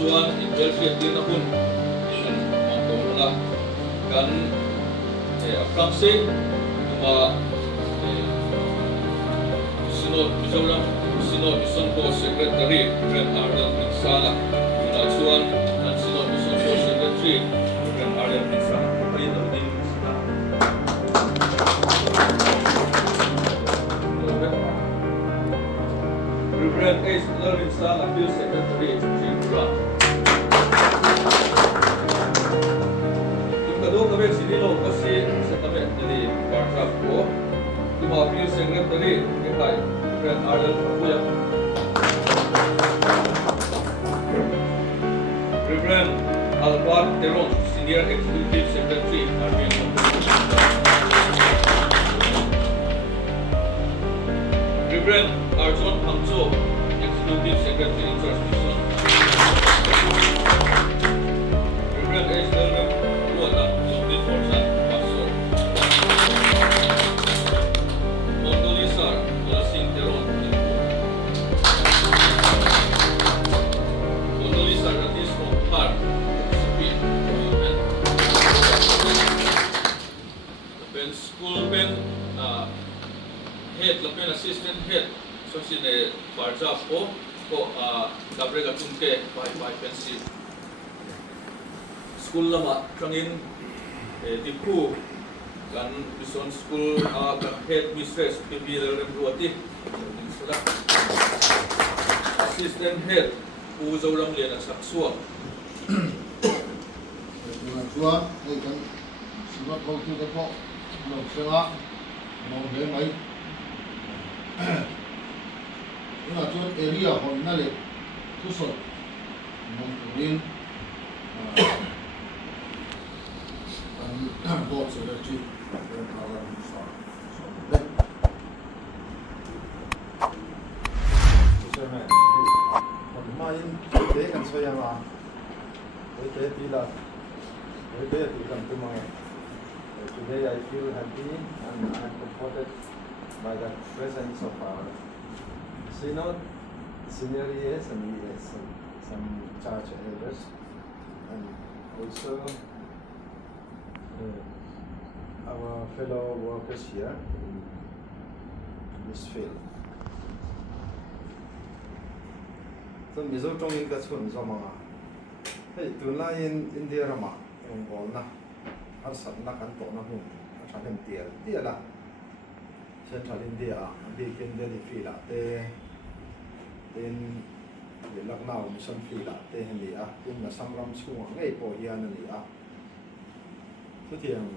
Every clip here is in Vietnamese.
chuan in welfare din na hun in ang tawla kan aprakse ma Sinod Mizoram Sinod Mission Post Secretary Reverend Arnold Pinsala na chuan ang Sinod Mission Post Secretary Reverend Arnold Pinsala kayo din sila Reverend Ace Lerwin Sala Field Secretary Jim Grant kami sinilo kasi sa kami dari Barkap ko lima Field Secretary kay Reverend Arnold Papuya Reverend Albert Teron Senior Executive Secretary Army Reverend Arjun Hangzo Executive Secretary in Church Mission Reverend Ace Lerwin Luana Pastor Mondolisar Lasing Teron Mondolisar Ratis Har Sapi Ben School Ben Head Lapen Assistant Head So sine Barja po Gabriel Gatunke Pai Pensi School lama Trangin Dipu kan Mission School kan Head Mistress PPL Remruati Assistant Head Uzaulang Lena Saksua Saksua hay kan Sibat kau tu depo Mau sewa Mau bemai Ina tuan area hon nale Tusot Mau turin Board Secretary Reverend Arnold Pinsala. Chairman, main day kan saya mah, day tidak, day tidak cuma. Today I feel happy and I'm comforted by the presence of our synod, senior ES and ES, some church elders, and also our fellow workers here in this field. So Mizo Tongin ka chun zo mga. Hey, tunla in India rama yung bol na. Har sat na kan to na hun. Chahem tiel la. Central India, Beacon Delhi fila te. Then Lucknow Mission fila te hindi Tin na samram sunga ngay po yan ni So tiang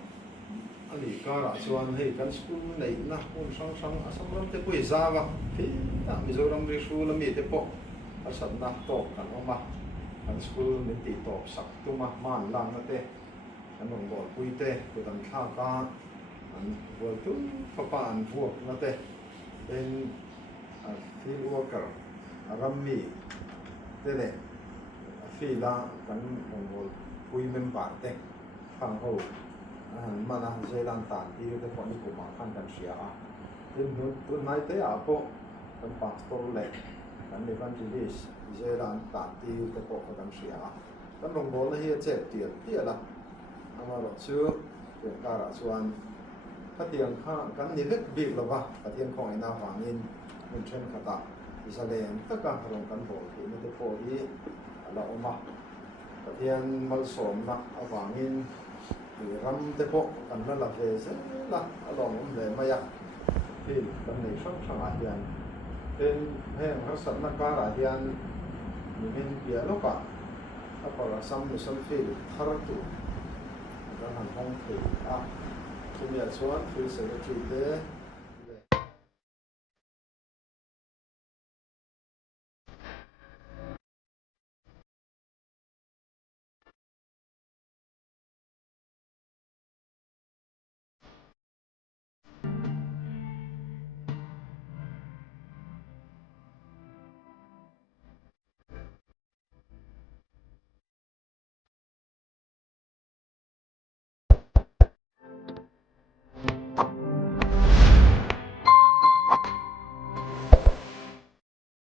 ali kara chuan hei kan school nei na hun sang asamram te pui zawa phi ta Mizoram ri shul mi te po asat na to kan oma kan school mi ti to sak tuma man lang na te anong bol pui te kudan tha ka an bol tu papa an vuak na te then field worker arammi te le fila kan bol pui member te phang ho mana Zealand tan ti te pon ni ko ma khan kan sia tin tu nai te po kan pastor le kan evangelist Zealand tan ti te po kan sia kan rong bol hi che ti la ama ro chu ke kara chuan ka tiang kha kan ni vek big lo ba ka tiang khong ina wangin mun chen khata Israel taka rong kan bol ti ni te po hi ala oma ka tiang mal som na awangin ram te po kan na la ve se la along le maya pin kan nei sang hian ten heng har sat na ka ra hian ni min pia lo ka apara sam ni sam fil thar tu kan han hong the a chumia chuan fil secretary te